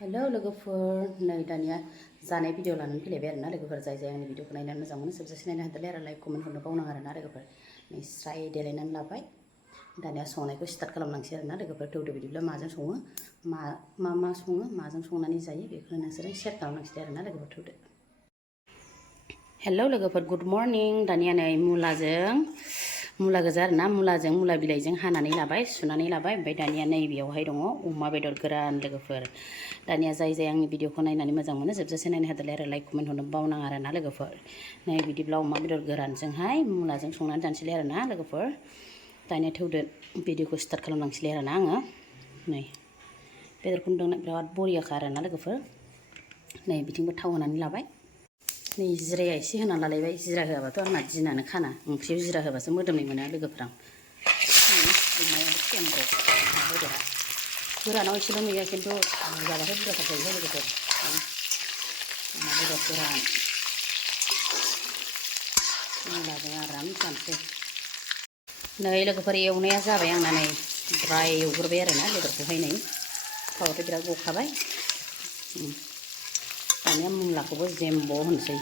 Hello लोगोफोर नै दानिया जानाय भिडिअ लानानै फैलायबाय आरोना लोगोफोर जाय आंनि भिडिअखौ नायनानै मोजां मोनो जोबजासे नायनो हादोंलाय आरो लाइक कमेन्ट हरनो बावनाङा आरोना लोगोफोर नै स्राय देलायनानै लाबाय दानिया संनायखौ स्टार्ट खालामलांसै आरोना लोगोफोर थौदो बिदिब्ला माजों सङो मा सङो माजों संनानै जायो बेखौनो नोंसोरजों शेयार खालामलांसै आरोना लोगोफोर थौदो। हेलौ लोगोफोर गुड मर्निं दानिया नै मुला गोजा आरोना मुला बिलाइजों हानानै लाबाय सुनानै लाबाय ओमफ्राय दानिया नै बेयावहाय दङ अमा बेदर गोरान लोगोफोर दानिया जाय आंनि भिडिअखौ नायनानै मोजां मोनो जोबजासे नायनो हादोंलाय आरो लाइक कमेन्ट हरनो बावनाङा आरोना लोगोफोर नै बिदिब्ला अमा बेदर गोरानजोंहाय मुलाजों संनानै जानोसैलाय आरोना लोगोफोर दानिया थौदो भिडिअखौ स्टार्ट खालामलांसैलाय आरोना आङो नै बेदरखौ नुदोंना बिराद बरियाखा आरोना लोगोफोर नै बिथिंबो थाव होनानै लाबाय नै जिराया एसे होनानै लालायबाय जिरा होआबाथ' आंना दिनानो खाना ओंख्रियाव जिरा होबासो मोदोमनाय मोनो लोगोफोरा अमायाबो टेम्ब्र' अमा बेदरा गोरानाव एसेल' नुयो खिन्थु जाबाथाय बुरजाथार जायो लोगोफोर अमा बेदर गोरान मुलाजों आराम जानोसै नै लोगोफोर एवनाया जाबाय आंना नै ड्राय एवग्रोबाय आरोना बेदरखौहाय नै थावाथ' बिराद गखाबाय दानिया मुलाखौबो जेम्ब' होनोसै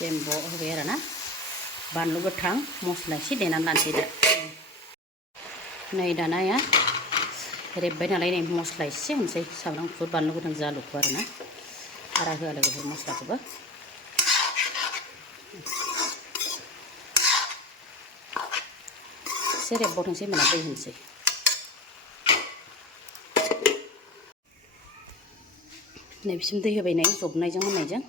जेम्ब' होबाय आरोना बानलु गोथां मस्ला एसे देनानै लानोसै दा नै दानाया रेबबाय नालाय नै मस्ला एसे होनोसै सामब्राम गुफुर बानलु गोथां जालुखौ आरोना बारा होआ लोगोफोर मस्लाखौबो एसे रेबबावथोंसै होनबाना दै होनोसै नै बिसिम दै होबाय नै जबनायजों मोननायजों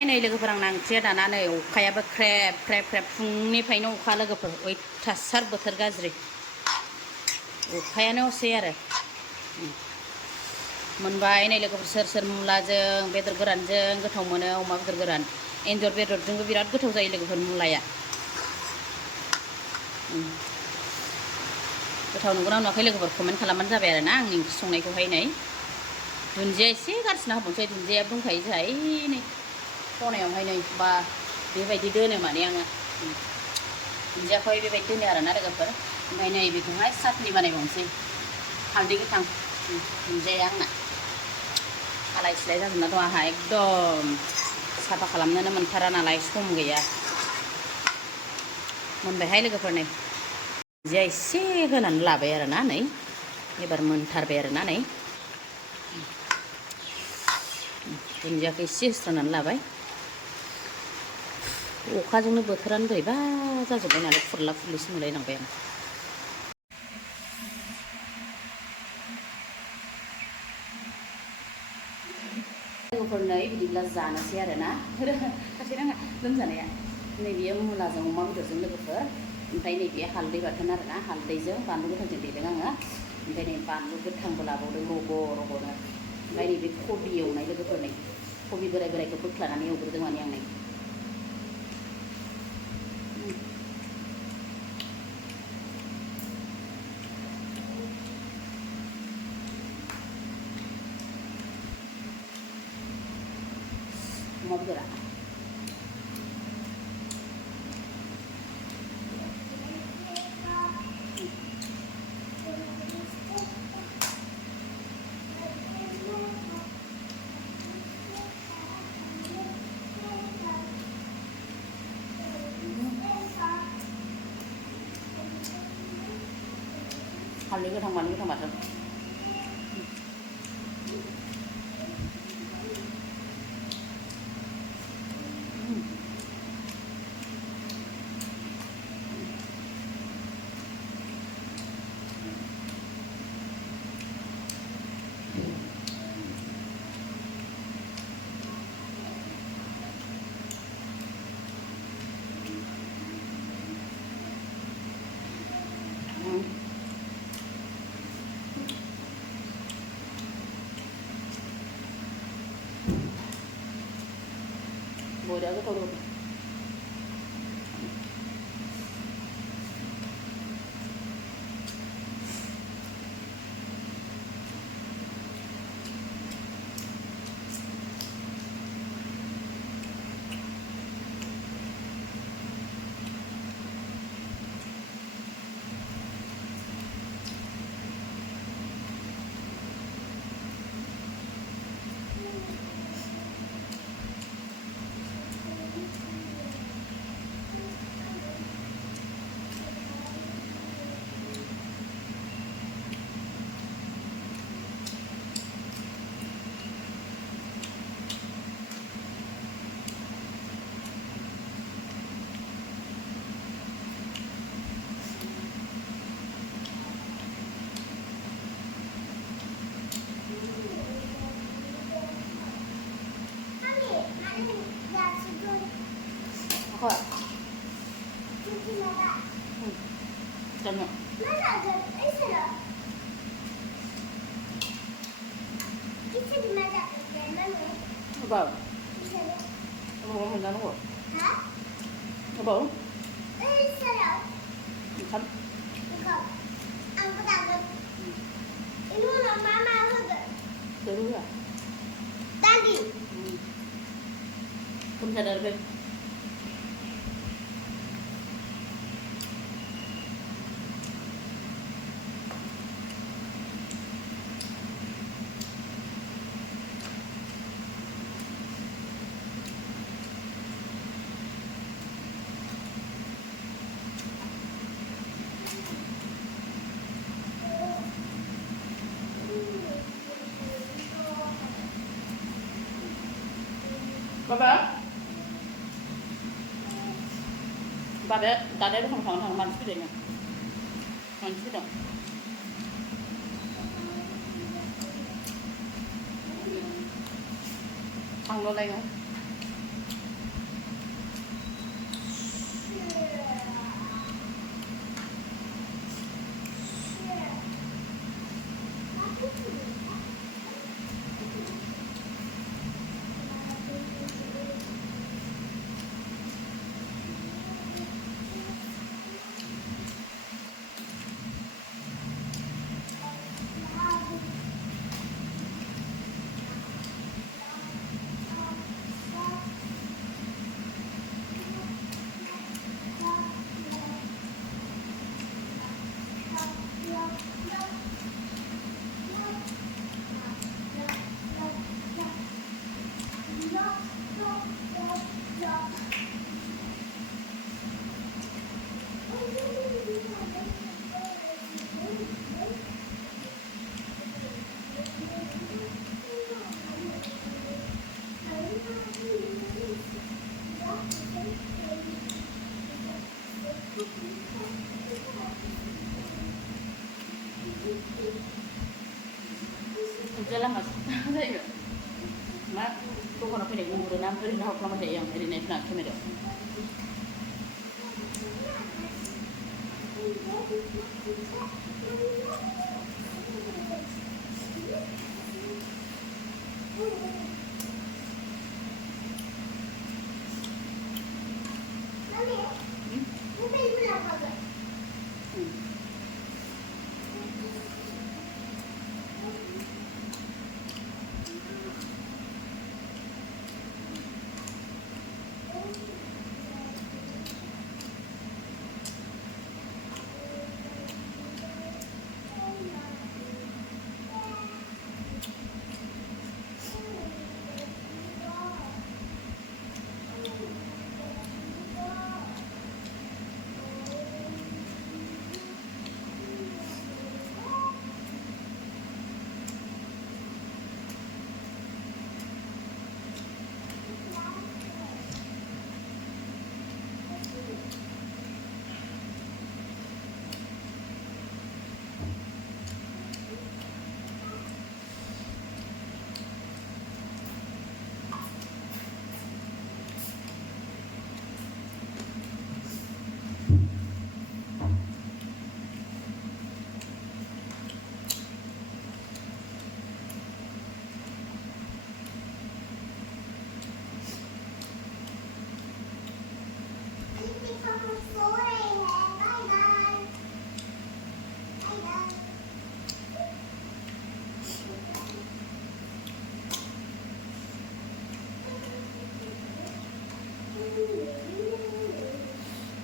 नै लोगोफोर आंना ओंख्रिया दाना नै अखायाबो ख्रेब ख्रेब फुंनिफ्रायनो अखा लोगोफोर अयथासार बोथोर गाज्रि अखायानोसै आरो मोनबाय नै लोगोफोर सोर मुलाजों बेदर गोरानजों गोथाव मोनो अमा बेदर गोरान एन्जर बेदरजोंबो बिराद गोथाव जायो लोगोफोर मुलाया गोथाव नंगौना नुवाखै लोगोफोर कमेन्ट खालामबानो जाबाय आरोना आंनि ओंख्रि संनायखौहाय नै दुन्दिया एसे गारसिना होबावनोसै दुन्दिया दंखायो जोंहाय नै खनायावहाय नै बा बेबायदि दोनो माने आङो दुन्दियाखौहाय बेबायदि दोनो आरोना लोगोफोर ओमफ्राय नै बेखौहाय चाटनि बानायबावनोसै हालदै गोथां दुन्दियाया आंना आलाय सिलाय जाजोबना दं आंहा एकदम साफा खालामनोनो मोनथारा नालाय सम गैया मोनबायहाय लोगोफोर नै दुन्दिया एसे होनानै लाबाय आरोना नै एबार मोनथारबाय आरोना नै दुन्दियाखौ एसे होस्रानानै लाबाय अखाजोंनो बोथोरानो बोरैबा जाजोब्बाय नालाय फुरला फुरलिसो नुलायलांबाय आं लोगोफोर नै बिदिब्ला जानोसै आरोना खाथि नाङा लोमजानाया नै बेयो मुलाजों अमा बेदरजों लोगोफोर ओमफ्राय नैबे हालदै बाथोन आरोना हालदैजों बानलु गोथांजों देदों आङो ओमफ्राय नै बानलु गोथांबो लाबावदों रग'नो ओमफ्राय नैबे कबि एवनाय लोगोफोर नै कबि बोरायखौ बोख्लानानै एवग्रोदों माने आं नै अमा बेदरा हालदै गोथां बानलु गोथां बाथोन बयदा गोथाव Tengok. Mana ada? Sana. Kita di mana? Di mana? Apa? Di sana. Kamu mau makan apa? Hah? Apa? Sana. Makan. Kau. Aku tak ada. Ini nak mama ada. Terus ya. Tadi. Kamu sadar kan? Apa? Tadi itu sama-sama manis juga ya. Manis juga. Ăn luôn đây nữa. Jalan mas, saya enggak. Mak, tu kalau pergi umur 6 hari nak apa macam yang hari ni nak cuma dah. Mami, ni beli mula apa?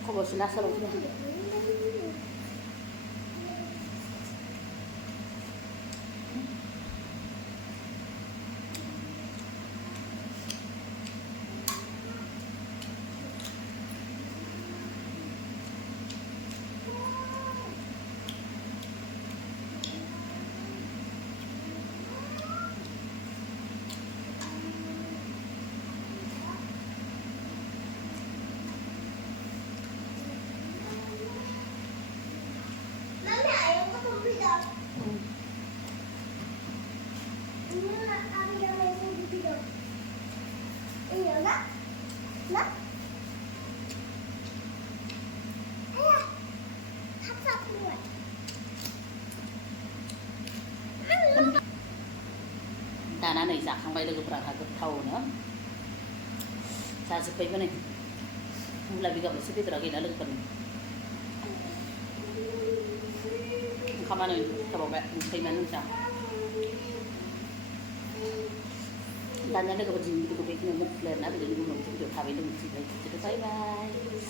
Kau bawa selasa baru sudah. नै जाखांबाय लोगोफोरा गोथावनो जाजोब्बायबो नै मुला बिगाबल'सो बेदरा गैला लोगोफोरनि ओंखामानो थाबावबाय ओंख्रियानो जा दानिया लोगोफोर दिनैनि भिडिअखौ बेखिनियावनो दोनथ'लाय आरोना बिदिनो गुबुन मोनसे भिडिअ थाबै लोगो मोनसिगोन बाय बाय